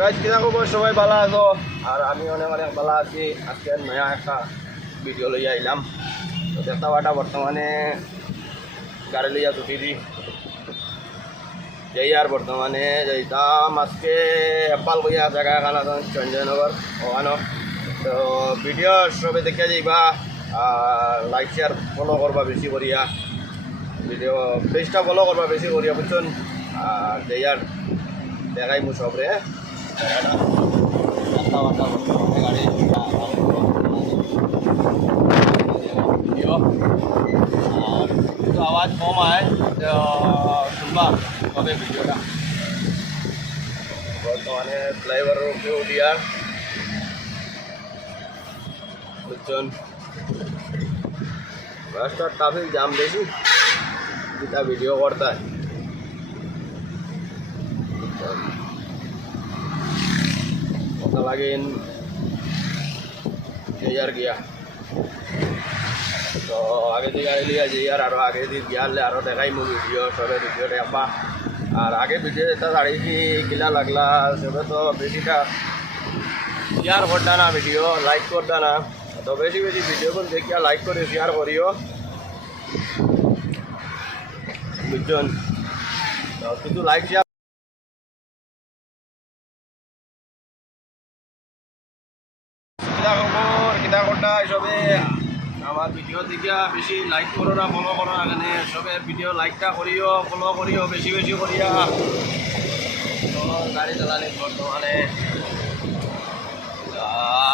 Guys কিনা খবর সবাই ভালো আছো আর আমি অনেক অনেক ভালো আছি। আজকে নয়া একটা ভিডিও লইয়া আইলাম। তো দেখতে পাটা বর্তমানে গাড়ি লইয়া ছুটি দি যাই আর বর্তমানে যাইতাম আজকে এপাল বইয়া জায়গা খানা সঞ্জয়নগর ওখানো। তো ভিডিও সবে দেখে যাইবা আর লাইক শেয়ার ফলো করবা বেশি করিয়া, ভিডিও পেজটা ফলো করবা বেশি করিয়া বুঝছেন। আর যাই আর দেখাই মু সবরে গাড়ি আর একটু আওয়াজ কম হয় শুনবা তবে ভিডিওটা। বর্তমানে ফ্লাইওভারের উপরে উঠিয়া বুঝছেন রাস্তার ট্রাফিক জাম বেশি, এটা ভিডিও করতে হয় কথা লাগেন আর গিয়া। তো আগে দিয়ে গাড়ি লিয়া যাই আর আরো আগে দিয়ে গিয়ালে আরো দেখাই মু ভিডিও সবে ভিডিও দেখা। আর আগে ভিডিও যেটা দাঁড়িয়েছি কিলা লাগলা সবে তো বেশিটা শেয়ার করতা না, ভিডিও লাইক করতা না। তো বেশি বেশি ভিডিওগুলো দেখিয়া লাইক করে শেয়ার করিও বুঝছেন। তো কিন্তু লাইক শেয়ার কিতা করতা সবে আমার ভিডিও দেখিয়া বেশি লাইক করো না ফলো করো না, এখানে সবে ভিডিও লাইকটা করিও ফলো করিও বেশি বেশি করিয়া। তো গাড়ি চালানি বর্তমানে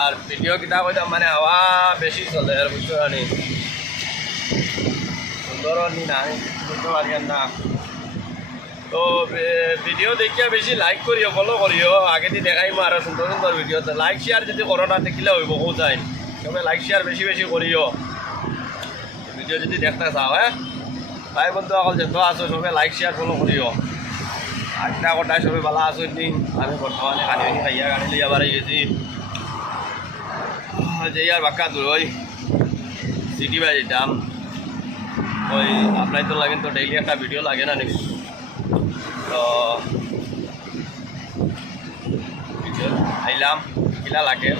আর ভিডিও কিতা কইতাম মানে হাওয়া বেশি চলে আর বুঝতে পারি সুন্দর নি নাই বুঝতে পারি না। তো ভিডিও দেখিয়া বেশি লাইক করিও ফলো করিও, আগে দিয়ে দেখাইম আরো সুন্দর সুন্দর ভিডিও। লাইক শেয়ার যদি করো না দেখিলে হইব কোথায়, তবে লাইক শেয়ার বেশি বেশি করিও ভিডিও যদি দেখতে চাও। হ্যাঁ ভাই বন্ধু অকল যেত আছো সবে লাইক শেয়ার ফলো করিও। আটটা কটায় সবে ভালো আছো দিন। আমি বর্তমানে খানি খাইয়া গাড়ি লিয়া বাড়ি গেছি যে আর বাক্কা দূর ওই সিটি বাই যেতাম। ওই আপনার তো লাগেন তো ডেইলি একটা ভিডিও লাগে না নাকি? তো আইলাম কিলা লাগে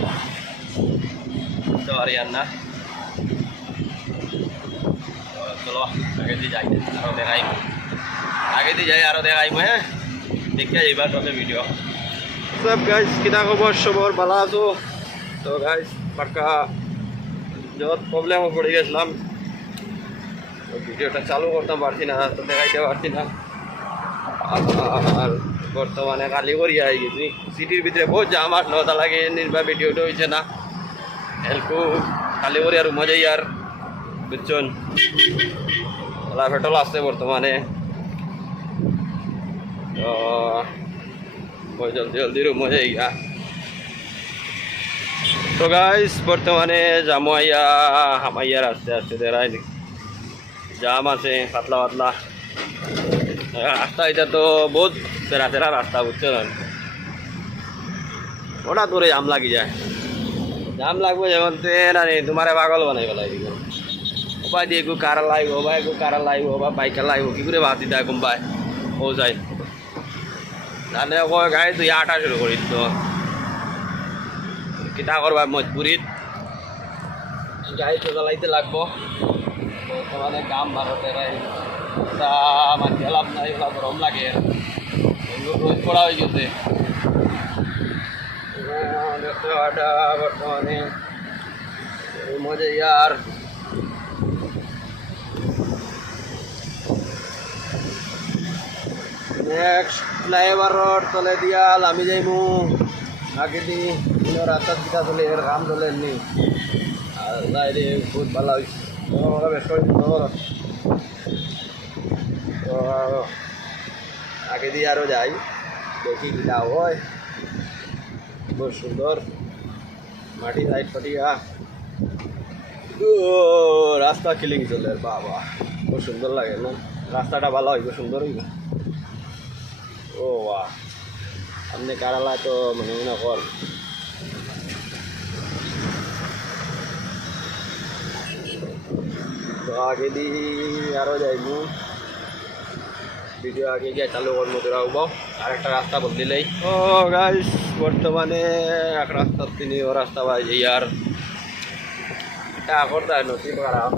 তো আর না। চলো আগে দিয়ে যাই আরো দেখাই, আগে দিয়ে যাই আরো দেখাইব। হ্যাঁ দেখিয়া যাইবা তবে ভিডিও সব। গাইস কিনা খবর সবর ভালো আছো? তো গাইস পাক্কা যত প্রবলেম পড়ে গেছিলাম, ভিডিওটা চালু করতাম পারছি না, তো দেখাইতে পারছি না। আর বর্তমানে কালি করিয়া আই গেছি সিটির ভিতরে বহুত জাম আর নটা লাগে নির্বা ভিডিওটা হয়েছে না এলকু কালি করি আর মজাই আর বুঝছেন। ফেটল আসছে বর্তমানে, তো ওই জলদি জলদি রুম যাই গা। তো গাইস বর্তমানে জামাইয়া হামাইয়ার আস্তে আস্তে দেখাই জাম আছে পাতলা পাতলা রাস্তা। এটা তো বহুত তেরা তেরা রাস্তা বুঝছেন, ওটা তোরে জাম লাগি যায়। জাম লাগবে যেমন না তোমার পাগল বানাই পেলাই ওপাই দিয়ে একটু কারা লাগবো বা একটু কারা লাগবো বা বাইকার লাগবো কি করে বাতি দেয় কোনবাই ও যাই তাহলে গাড়ি তুই আটা শুরু করিস। তো কিতা করবা মজবুরিত গাড়ি তো চালাইতে লাগবো। বর্তমানে কাম ভারতের মানতে লাভ নাই, ওলা গরম লাগে রোদ পড়া হয়ে গেছে দেখতে পাটা বর্তমানে মজা ইয়ার। নেক্সট ফ্লাইওভার তলে দিয়া আমি যাইমু আগে দি রাস্তা কিটা চলে এর কাম চলে নি আর বাইরে বহুত ভালো হয়েছে ব্যস্ত তো আগে দিয়ে আরও যাই দেখি কিটা হয়। বহুত সুন্দর মাটি সাইড ফটিয়া রাস্তা কিলিং চলে বাবা খুব সুন্দর লাগে না, রাস্তাটা ভালো হইব সুন্দর হইব। ও বাহ আপনি কারালায় তো মনে মনে কর তো আগে দিয়ে আরও যাইব ভিডিও আগে গিয়ে চালু করবো তোরা উবাও আর একটা রাস্তা বদলিলেই ও গাইস বর্তমানে এক রাস্তা তিনি ও রাস্তা ভাই আর এটা করতে নদী খারাপ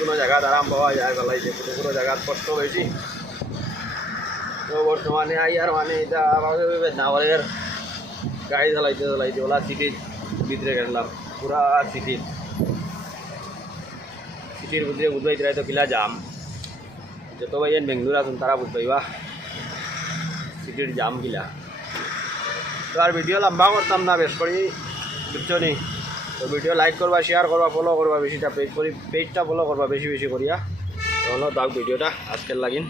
কোনো জায়গা আরাম পাওয়া যায় গলাইছে কোনো কোনো জায়গা কষ্ট বেশি তো বর্তমানে আর মানে এটা নাওয়ারের গাড়ি চালাইতে চালাইতে ওলা সিটির ভিতরে গেলাম পুরা সিটির ভিতরে বুঝবাইতে তো কিলা জাম যত ভাই বেঙ্গলোর আসুন তারা বুঝবাইবা সিটির জাম কিলা তো আর ভিডিও লম্বা করতাম না বেশ করি বুঝছো নি তো ভিডিও লাইক করবা শেয়ার করবা ফলো করবা বেশিটা পেজটা ফলো করবা বেশি বেশি করিয়া তাহলে দাও ভিডিওটা আজকের লাগিন